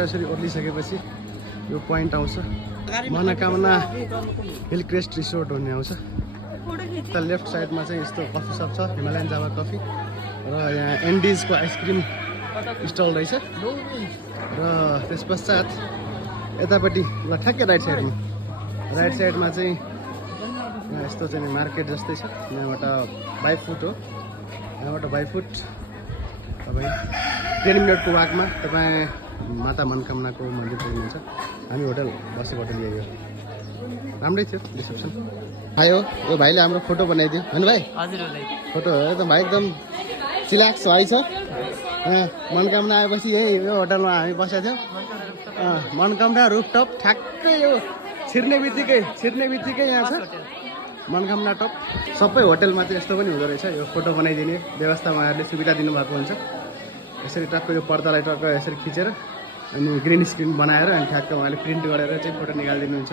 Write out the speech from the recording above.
होटेलबाट यसरी ओर्लिसकेपछि यो पोइन्ट आउँछ मनोकामना हिल क्रेस्ट रिसोर्ट भन्ने आउँछ। त लेफ्ट साइडमा चाहिँ यस्तो कफी सप छ हिमालयन जावा कफी र यहाँ एन्डिजको आइसक्रिम स्टल रहेछ र त्यस पश्चात यतापट्टि ल ठ्याक्कै राइट साइडमा चाहिँ यहाँ यस्तो चाहिँ मार्केट जस्तै छ। यहाँबाट बाई फुट हो, यहाँबाट बाई फुट तपाईँ 10 मिनटको वाकमा तपाईँ माता मनोकामनाको मन्दिर पुग्नुहुन्छ। हामी होटल बसेको होटल यही हो, राम्रै थियो रिसेप्सन। आयो यो भाइले हाम्रो फोटो बनाइदियो होइन भाइ? हजुर फोटो हो एकदम भाइ, एकदम चिलाक्स भाइ छ। मनोकामना आएपछि यही यो होटलमा हामी बसेको थियौँ। मनोकामना रुफटप ठ्याक्कै यो छिर्ने बित्तिकै यहाँ छ मनोकामना टप। सबै होटेलमा चाहिँ यस्तो पनि हुँदो रहेछ, यो फोटो बनाइदिने व्यवस्था उहाँहरूले सुविधा दिनुभएको हुन्छ। यसरी टक्क यो पर्दालाई टक्क यसरी खिचेर अनि ग्रिन स्क्रिन बनाएर अनि ठ्याक्क उहाँले प्रिन्ट गरेर चाहिँ फोटो निकालिदिनुहुन्छ।